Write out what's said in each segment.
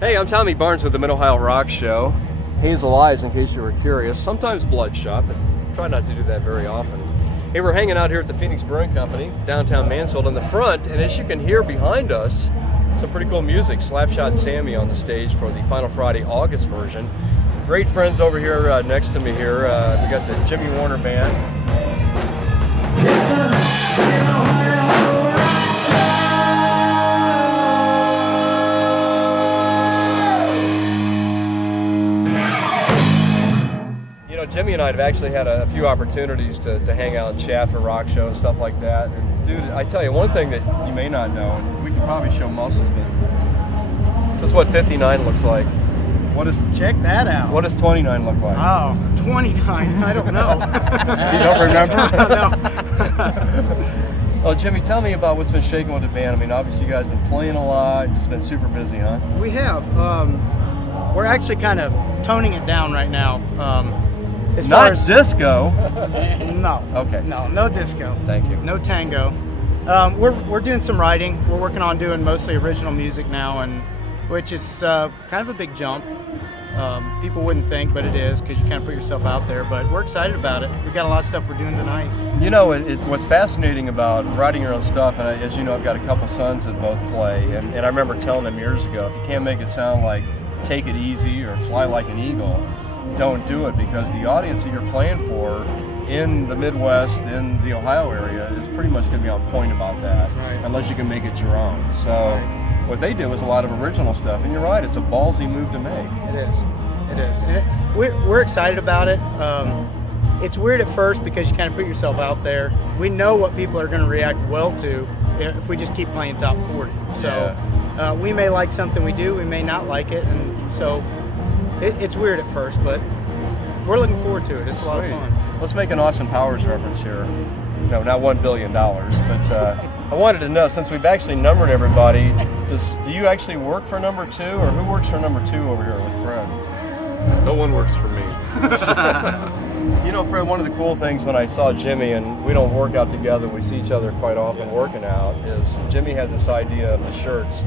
Hey, I'm Tommy Barnes with the Mid-Ohio Rock Show. Hazel Eyes, in case you were curious. Sometimes Bloodshot, but try not to do that very often. Hey, we're hanging out here at the Phoenix Brewing Company, downtown Mansfield, in the front, and as you can hear behind us, some pretty cool music. Slapshot Sammy on the stage for the Final Friday August version. Great friends over here next to me here. We got the Jimmy Warner Band. Jimmy and I have actually had a few opportunities to hang out and chat for rock show and stuff like that. And dude, I tell you, one thing that you may not know, and we can probably show muscles, but this is what 59 looks like. Check that out. What does 29 look like? Oh, 29, I don't know. You don't remember? No. Oh, Jimmy, tell me about what's been shaking with the band. I mean, obviously you guys have been playing a lot. It's been super busy, huh? We have. We're actually kind of toning it down right now. As far Not as disco. No. Okay. No disco. Thank you. No tango. We're doing some writing. We're working on doing mostly original music now, and which is kind of a big jump. People wouldn't think, but it is, because you kind of put yourself out there. But we're excited about it. We've got a lot of stuff we're doing tonight. You know, what's fascinating about writing your own stuff, and as you know, I've got a couple sons that both play, and I remember telling them years ago, if you can't make it sound like Take It Easy or Fly Like an Eagle, don't do it, because the audience that you're playing for in the Midwest, in the Ohio area, is pretty much going to be on point about that, right, unless you can make it your own. So right, what they did was a lot of original stuff, and you're right, it's a ballsy move to make. It is. And we're excited about it. It's weird at first because you kind of put yourself out there. We know what people are going to react well to if we just keep playing top 40. So we may like something we do, we may not like it, and so it's weird at first, but we're looking forward to it. It's a lot of fun. Let's make an Austin Powers reference here. No, not $1 billion, but I wanted to know, since we've actually numbered everybody, do you actually work for number 2, or who works for number 2 over here with Fred? No one works for me. You know, Fred, one of the cool things when I saw Jimmy, and we don't work out together, we see each other quite often working out, is Jimmy had this idea of the shirts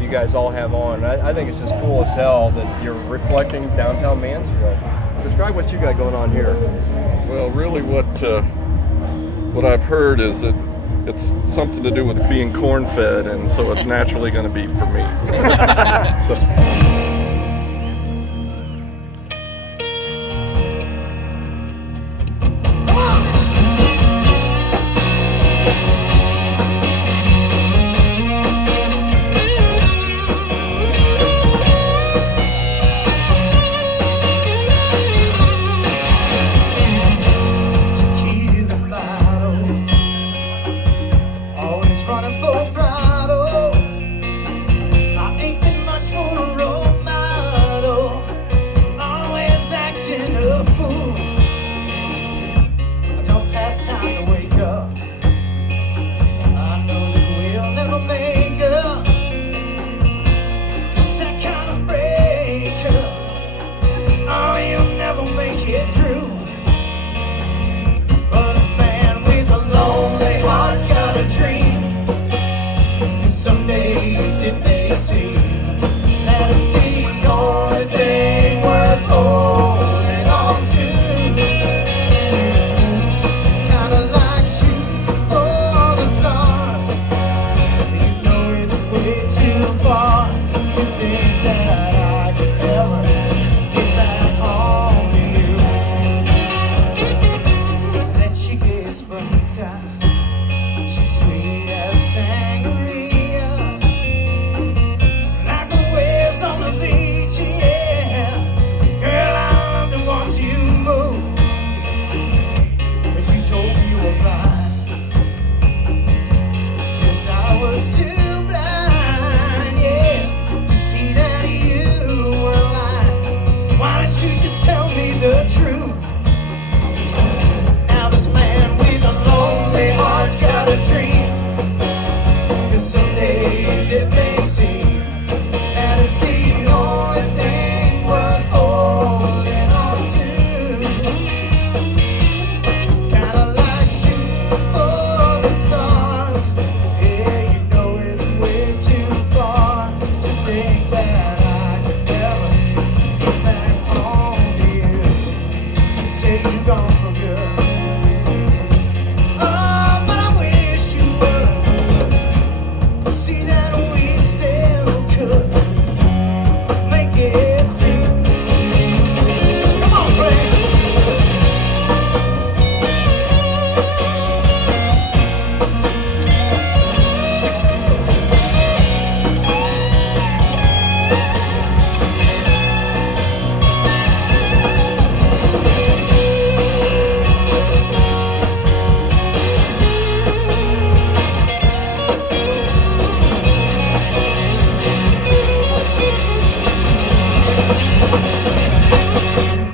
you guys all have on. I think it's just cool as hell that you're reflecting downtown Mansfield. Describe what you got going on here. Well, really what I've heard is that it's something to do with being corn-fed, and so it's naturally going to be for me. So. Was too blind, yeah, to see that you were lying. gone for good. Oh, but I wish you would see that we still could make it through. Come on, play.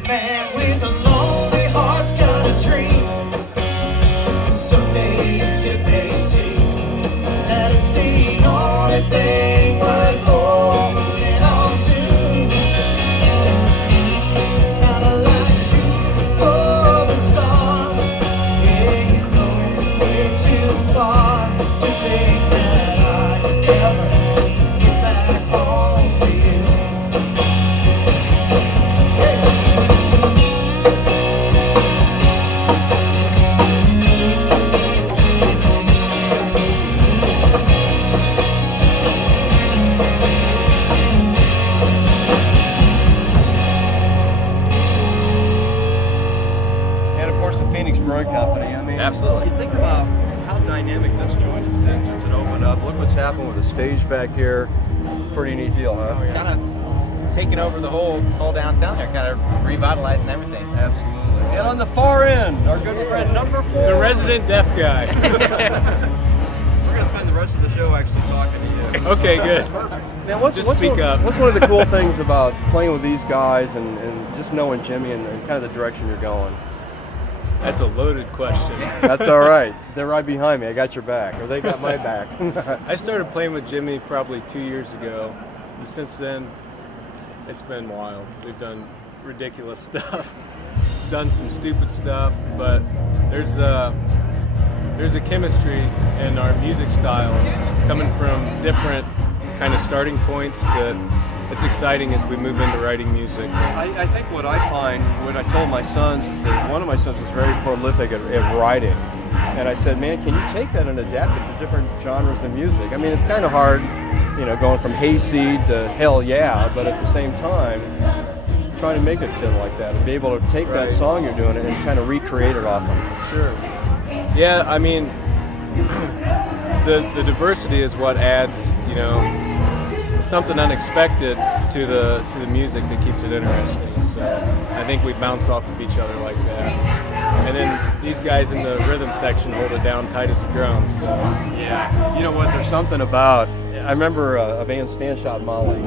Man with a lonely heart's got a dream. Some days it may seem that it's the only thing worth holding on to. Kinda like shooting for the stars. Yeah, you know it's way too far to think that I could ever get back home to you. And of course, the Phoenix Brewing Company. I mean, Absolutely. You think about how dynamic this joint has been since it opened up. Look what's happened with the stage back here. Pretty neat deal, huh? Kind of taking over the whole downtown there, kind of revitalizing everything. Absolutely. And on the far end, our good friend number 4. The resident deaf guy. We're gonna spend the rest of the show actually talking to you. Okay, good. Man, what's speak one, up. What's one of the cool things about playing with these guys and just knowing Jimmy and kind of the direction you're going? That's a loaded question. That's all right. They're right behind me. I got your back, or they got my back. I started playing with Jimmy probably 2 years ago, and since then, it's been wild. We've done ridiculous stuff, done some stupid stuff, but there's a chemistry in our music styles coming from different kind of starting points that it's exciting as we move into writing music. I think what I find, what I told my sons, is that one of my sons is very prolific at writing. And I said, man, can you take that and adapt it to different genres of music? I mean, it's kind of hard, going from Hayseed to Hell Yeah, but at the same time, trying to make it fit like that and be able to take that song you're doing and kind of recreate it off of. Sure. Yeah, I mean, the diversity is what adds, something unexpected to the music that keeps it interesting. So I think we bounce off of each other like that. And then these guys in the rhythm section hold it down tight as a drum. So Yeah. You know what? There's something about. I remember a Van Stanshot Molly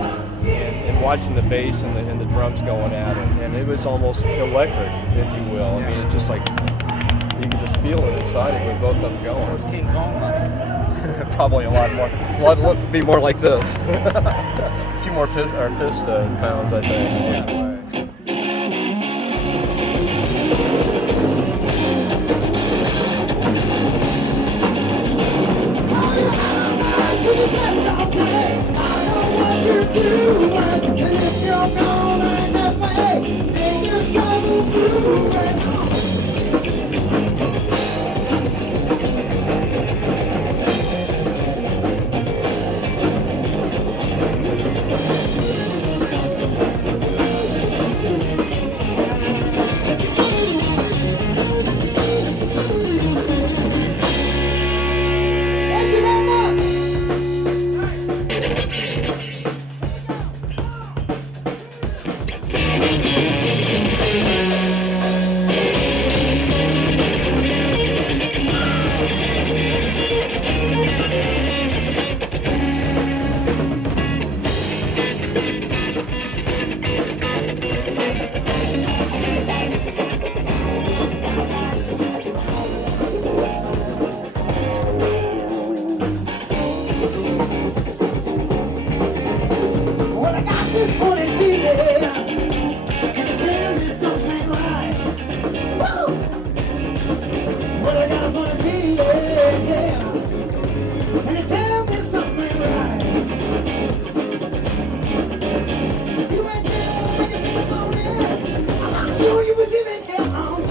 and watching the bass and the drums going at it, and it was almost electric, if you will. I mean, it's just like you can just feel it inside it with both of them going. Was King Kong like? Probably a lot more. Be more like this. A few more fist pounds, I think. Yeah. Sure you was even hell on.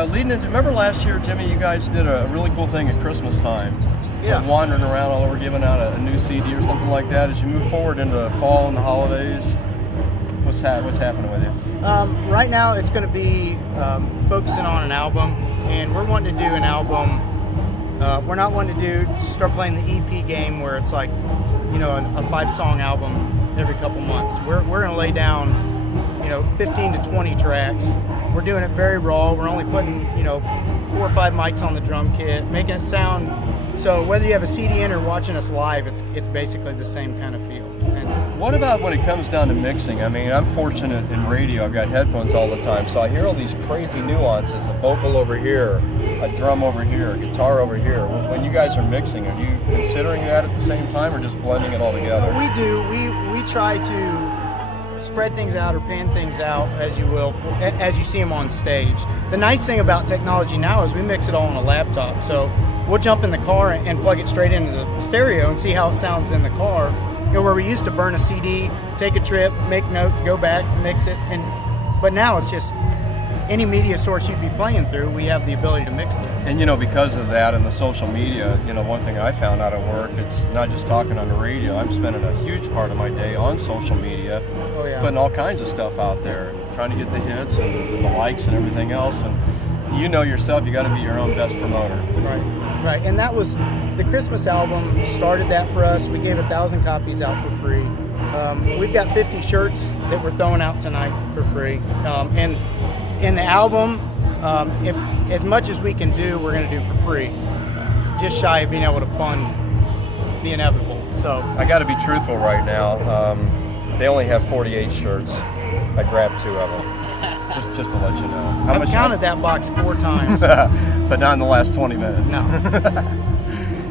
Leading into, remember last year, Jimmy, you guys did a really cool thing at Christmas time. Yeah. Wandering around all over giving out a new CD or something like that. As you move forward into fall and the holidays, what's happening with you? Right now, it's going to be focusing on an album, and we're wanting to do an album. We're not wanting to start playing the EP game where it's like, you know, a 5-song album every couple months. We're going to lay down, 15 to 20 tracks. We're doing it very raw. We're only putting, 4 or 5 mics on the drum kit, making it sound so whether you have a CD in or watching us live, it's basically the same kind of feel. And what about when it comes down to mixing? I mean, I'm fortunate in radio. I've got headphones all the time, so I hear all these crazy nuances. A vocal over here, a drum over here, a guitar over here. When you guys are mixing, are you considering that at the same time, or just blending it all together? We do. We try to spread things out or pan things out, as you will, as you see them on stage. The nice thing about technology now is we mix it all on a laptop. So we'll jump in the car and plug it straight into the stereo and see how it sounds in the car. Where we used to burn a CD, take a trip, make notes, go back, mix it, but now it's just any media source you'd be playing through, we have the ability to mix through. And because of that and the social media, one thing I found out at work, it's not just talking on the radio. I'm spending a huge part of my day on social media, putting all kinds of stuff out there, trying to get the hits and the likes and everything else. And yourself, you got to be your own best promoter. Right. And that was the Christmas album started that for us. We gave 1,000 copies out for free. We've got 50 shirts that we're throwing out tonight for free. And in the album, if as much as we can do, we're going to do for free. Just shy of being able to fund the inevitable. So I got to be truthful right now. They only have 48 shirts. I grabbed 2 of them. Just to let you know. I've counted that box 4 times. But not in the last 20 minutes. No.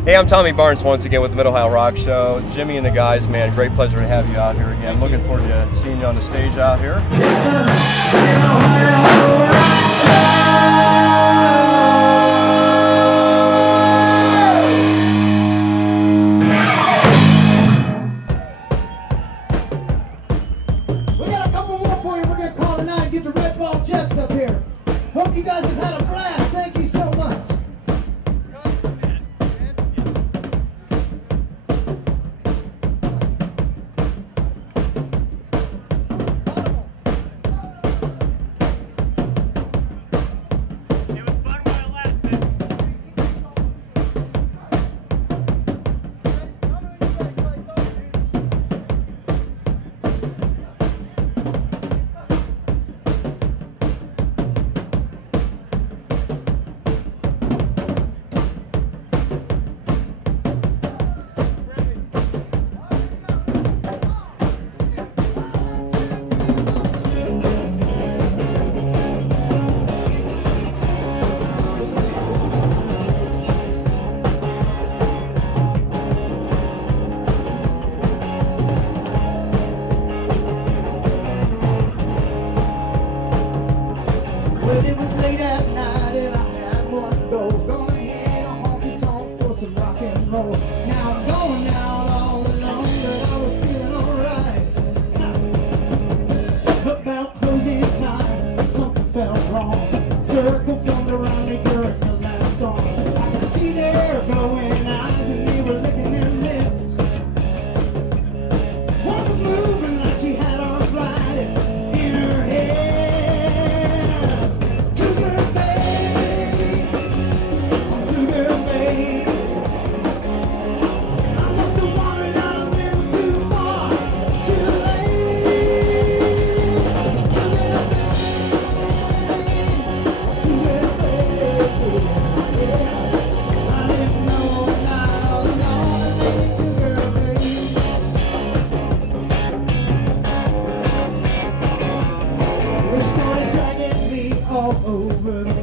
Hey, I'm Tommy Barnes once again with the Mid-Ohio Rock Show. Jimmy and the guys, man, great pleasure to have you out here again. Looking forward to seeing you on the stage out here. We got a couple more for you. We're going to call tonight and get the Red Ball Jets up here. Hope you guys have had a blast. Thank you so much.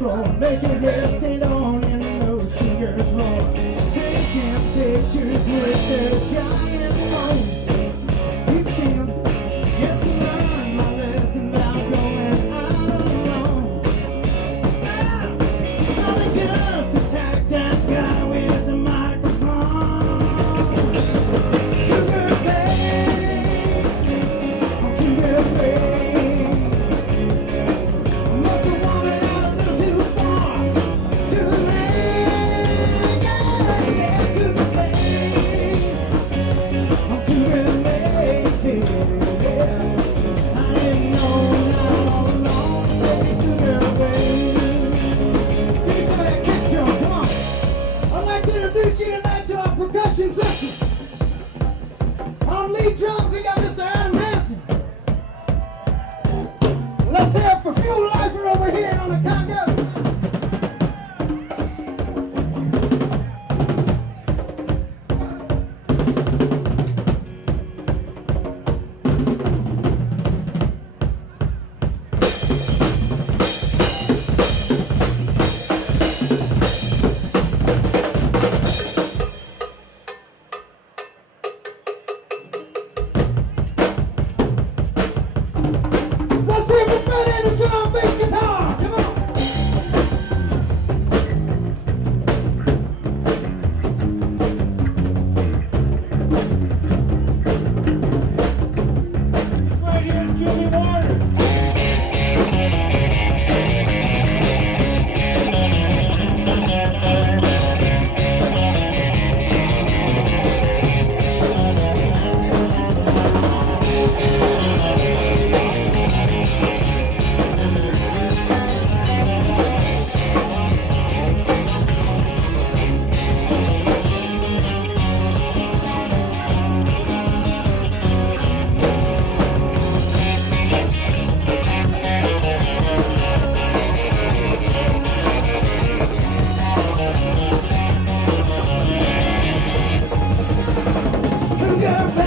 floor. Make your head stand on in those singers roar. Taking pictures with their giant phones. You've seen them, yes, and learn my lesson about going out alone. Now they just attacked that guy with the microphone. Cougar Bay, oh Cougar Bay. I must have wandered out a little too far, too late. Yeah, Cougar Bay, oh Cougar Bay. I didn't know now all along, say Cougar Bay. Give me some of that kick drum, come on. I'd like to introduce you tonight to our percussion section. On lead drums, we got Mr. Adam Hansen. Let's have for Fuel Lifer over here on the conga. Let's see if we Fred Anderson on bass guitar. Come on. Right here's Jimmy Warner. Cougar Bay.